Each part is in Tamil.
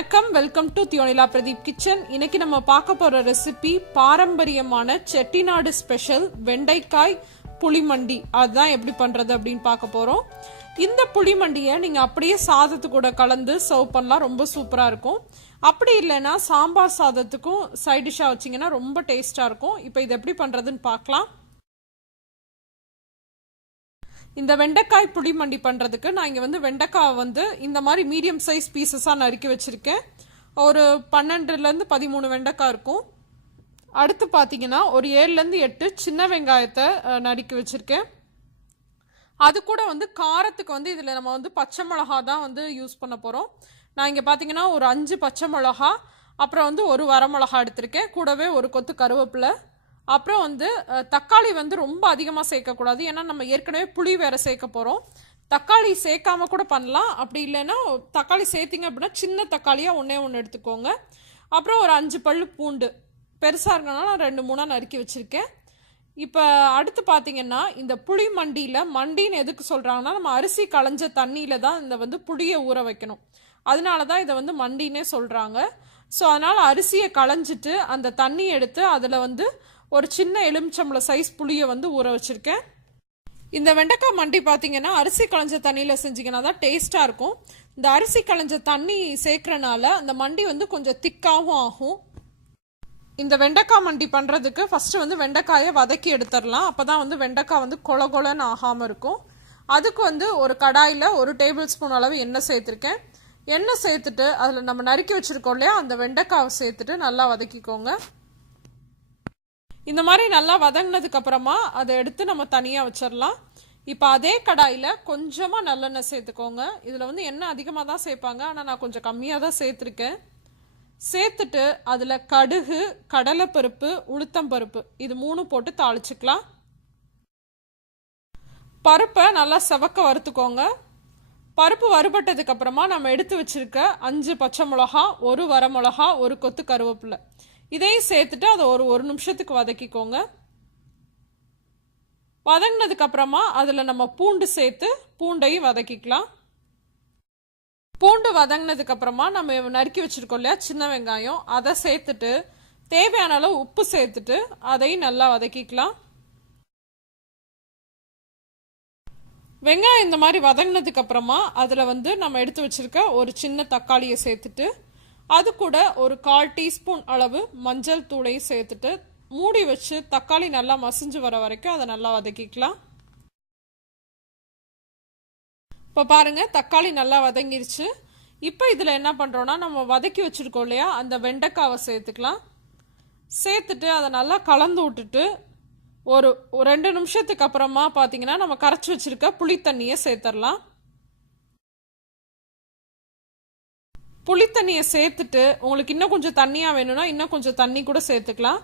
வணக்கம், வெல்கம் டு thiyonilapradeep கிச்சன். இன்னைக்கு நம்ம பார்க்க போற ரெசிபி பாரம்பரியமான செட்டிநாடு ஸ்பெஷல் வெண்டைக்காய் புளி மண்டி. அதுதான் எப்படி பண்றது அப்படின்னு பார்க்க போறோம். இந்த புளி மண்டியை நீங்க அப்படியே சாதத்து கூட கலந்து சர்வ் பண்ணலாம், ரொம்ப சூப்பரா இருக்கும். அப்படி இல்லைன்னா சாம்பார் சாதத்துக்கும் சைட் டிஷ்ஷா வச்சிங்கன்னா ரொம்ப டேஸ்டா இருக்கும். இப்போ இது எப்படி பண்றதுன்னு பார்க்கலாம். இந்த வெண்டைக்காய் புளி மண்டி பண்ணுறதுக்கு நான் இங்கே வெண்டைக்காய் இந்த மாதிரி மீடியம் சைஸ் பீசஸாக நறுக்கி வச்சுருக்கேன். ஒரு 12லேருந்து 13 வெண்டைக்காய் இருக்கும். அடுத்து பார்த்தீங்கன்னா ஒரு 7லேருந்து 8 சின்ன வெங்காயத்தை நறுக்கி வச்சுருக்கேன். அது கூட காரத்துக்கு இதில் நம்ம பச்சை மிளகா தான் யூஸ் பண்ண போகிறோம். நான் இங்கே பார்த்தீங்கன்னா ஒரு 5 பச்சை மிளகா, அப்புறம் ஒரு வரமிளகா எடுத்திருக்கேன். கூடவே ஒரு கொத்து கருவேப்பிலை, அப்புறம் தக்காளி ரொம்ப அதிகமாக சேர்க்கக்கூடாது, ஏன்னா நம்ம ஏற்கனவே புளி வேறு சேர்க்க போகிறோம். தக்காளி சேர்க்காம கூட பண்ணலாம். அப்படி இல்லைன்னா தக்காளி சேர்த்திங்க அப்படின்னா சின்ன தக்காளியாக ஒன்று எடுத்துக்கோங்க. அப்புறம் ஒரு 5 பல்லு பூண்டு, பெருசாக இருக்கனால நான் 2-3 நறுக்கி வச்சுருக்கேன். இப்போ அடுத்து பார்த்தீங்கன்னா இந்த புளி மண்டின்னு எதுக்கு சொல்கிறாங்கன்னா, நம்ம அரிசி களைஞ்ச தண்ணியில் தான் இந்த புளியை ஊற வைக்கணும். அதனால தான் இதை மண்டின்னே சொல்கிறாங்க. ஸோ அதனால் அரிசியை களைஞ்சிட்டு அந்த தண்ணி எடுத்து அதில் ஒரு சின்ன எலுமிச்சம்பழம் சைஸ் புளியை ஊற வச்சுருக்கேன். இந்த வெண்டைக்காய் மண்டி பார்த்தீங்கன்னா அரிசி களைஞ்ச தண்ணியில் செஞ்சிங்கன்னா தான் டேஸ்ட்டாக இருக்கும். இந்த அரிசி களைஞ்ச தண்ணி சேர்க்கறனால அந்த மண்டி கொஞ்சம் திக்காகவும் ஆகும். இந்த வெண்டைக்காய் மண்டி பண்ணுறதுக்கு ஃபஸ்ட்டு வெண்டைக்காயை வதக்கி எடுத்துடலாம். அப்போ தான் வெண்டைக்காய் கொல கொலன்னு ஆகாமல் இருக்கும். அதுக்கு ஒரு கடாயில் 1 டேபிள் ஸ்பூன் அளவு எண்ணெய் சேர்த்துருக்கேன். எண்ணெய் சேர்த்துட்டு அதில் நம்ம நறுக்கி வச்சுருக்கோம் இல்லையா, அந்த வெண்டைக்காவை சேர்த்துட்டு நல்லா வதக்கிக்கோங்க. இந்த மாதிரி நல்லா வதங்கினதுக்கு அப்புறமா அதை எடுத்து நம்ம தனியாக வச்சிடலாம். இப்போ அதே கடாயில் கொஞ்சமாக நல்லெண்ணெய் சேர்த்துக்கோங்க. இதில் எண்ணெய் அதிகமாக தான் சேர்ப்பாங்க, ஆனால் நான் கொஞ்சம் கம்மியாக தான் சேர்த்துருக்கேன். சேர்த்துட்டு அதில் கடுகு, கடலைப்பருப்பு, உளுத்தம்பருப்பு இது 3 போட்டு தாளிச்சுக்கலாம். பருப்பை நல்லா செவக்க வறுத்துக்கோங்க. பருப்பு வறுபட்டதுக்கு அப்புறமா நம்ம எடுத்து வச்சிருக்க 5 பச்சை மிளகா, 1 வரமிளகா, 1 கொத்து கருவேப்பிலை இதையும் சேர்த்துட்டு அதை ஒரு நிமிஷத்துக்கு வதக்கிக்கோங்க. வதங்கினதுக்கு அப்புறமா அதில் நம்ம பூண்டு சேர்த்து பூண்டையும் வதக்கிக்கலாம். பூண்டு வதங்கினதுக்கு அப்புறமா நம்ம நறுக்கி வச்சிருக்கோம் இல்லையா சின்ன வெங்காயம், அதை சேர்த்துட்டு தேவையான அளவு உப்பு சேர்த்துட்டு அதையும் நல்லா வதக்கிக்கலாம். வெங்காயம் இந்த மாதிரி வதங்கினதுக்கு அப்புறமா அதில் நம்ம எடுத்து வச்சிருக்க ஒரு சின்ன தக்காளியை சேர்த்துட்டு அது கூட ஒரு 1/4 டீஸ்பூன் அளவு மஞ்சள் தூளையும் சேர்த்துட்டு மூடி வச்சு தக்காளி நல்லா மசிஞ்சு வர வரைக்கும் அதை நல்லா வதக்கிக்கலாம். இப்போ பாருங்க, தக்காளி நல்லா வதங்கிருச்சு. இப்போ இதில் என்ன பண்ணுறோன்னா, நம்ம வதக்கி வச்சுருக்கோம் இல்லையா அந்த வெண்டைக்காவை சேர்த்துக்கலாம். சேர்த்துட்டு அதை நல்லா கலந்து விட்டுட்டு ஒரு 2 நிமிஷத்துக்கு அப்புறமா பார்த்தீங்கன்னா நம்ம கரைச்சி வச்சுருக்க புளி தண்ணியை சேர்த்துடலாம். புளி தண்ணியை சேர்த்துட்டு உங்களுக்கு இன்னும் கொஞ்சம் தண்ணியாக வேணும்னா இன்னும் கொஞ்சம் தண்ணி கூட சேர்த்துக்கலாம்.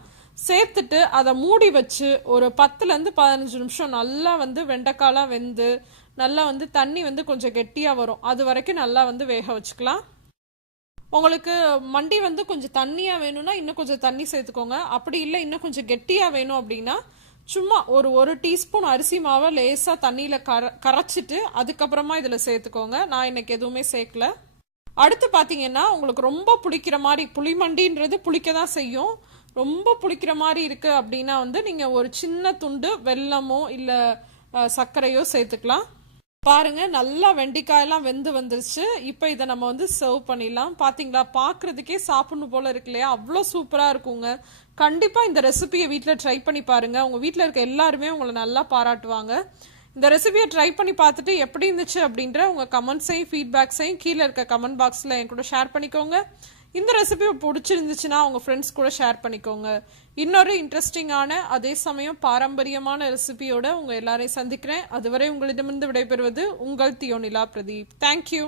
சேர்த்துட்டு அதை மூடி வச்சு ஒரு 10லேருந்து 15 நிமிஷம் நல்லா வெண்டைக்காலாம் வெந்து நல்லா தண்ணி கொஞ்சம் கெட்டியாக வரும், அது வரைக்கும் நல்லா வேக வச்சுக்கலாம். உங்களுக்கு மண்டி கொஞ்சம் தண்ணியாக வேணும்னா இன்னும் கொஞ்சம் தண்ணி சேர்த்துக்கோங்க. அப்படி இல்லை இன்னும் கொஞ்சம் கெட்டியாக வேணும் அப்படின்னா சும்மா ஒரு டீஸ்பூன் அரிசி மாவை லேசாக தண்ணியில் கரைச்சிட்டு அதுக்கப்புறமா இதில் சேர்த்துக்கோங்க. நான் இன்னைக்கு எதுவுமே சேர்க்கல. அடுத்து பார்த்தீங்கன்னா உங்களுக்கு ரொம்ப பிடிக்கிற மாதிரி, புளி மண்டின்றது புளிக்க தான் செய்யும், ரொம்ப பிடிக்கிற மாதிரி இருக்குது அப்படின்னா நீங்கள் ஒரு சின்ன துண்டு வெல்லமோ இல்லை சர்க்கரையோ சேர்த்துக்கலாம். பாருங்கள், நல்லா வெண்டைக்காயெல்லாம் வெந்து வந்துருச்சு. இப்போ இதை நம்ம சர்வ் பண்ணிடலாம். பார்த்தீங்களா, பார்க்குறதுக்கே சாப்பிடணும் போல் இருக்கு இல்லையா, அவ்வளோ சூப்பராக இருக்குங்க. கண்டிப்பாக இந்த ரெசிபியை வீட்டில் ட்ரை பண்ணி பாருங்கள். உங்கள் வீட்டில் இருக்க எல்லாருமே உங்களை நல்லா பாராட்டுவாங்க. இந்த ரெசிபியை ட்ரை பண்ணி பார்த்துட்டு எப்படி இருந்துச்சு அப்படின்ற உங்கள் கமெண்ட்ஸையும் ஃபீட்பேக்ஸையும் கீழே இருக்க கமெண்ட் பாக்ஸில் என் கூட ஷேர் பண்ணிக்கோங்க. இந்த ரெசிபி பிடிச்சிருந்துச்சுன்னா உங்கள் ஃப்ரெண்ட்ஸ் கூட ஷேர் பண்ணிக்கோங்க. இன்னொரு இன்ட்ரெஸ்டிங்கான அதே சமயம் பாரம்பரியமான ரெசிபியோட உங்கள் எல்லாரையும் சந்திக்கிறேன். அதுவரை உங்களிடமிருந்து விடைபெறுவது உங்கள் தியோனிலா பிரதீப். தேங்க்யூ.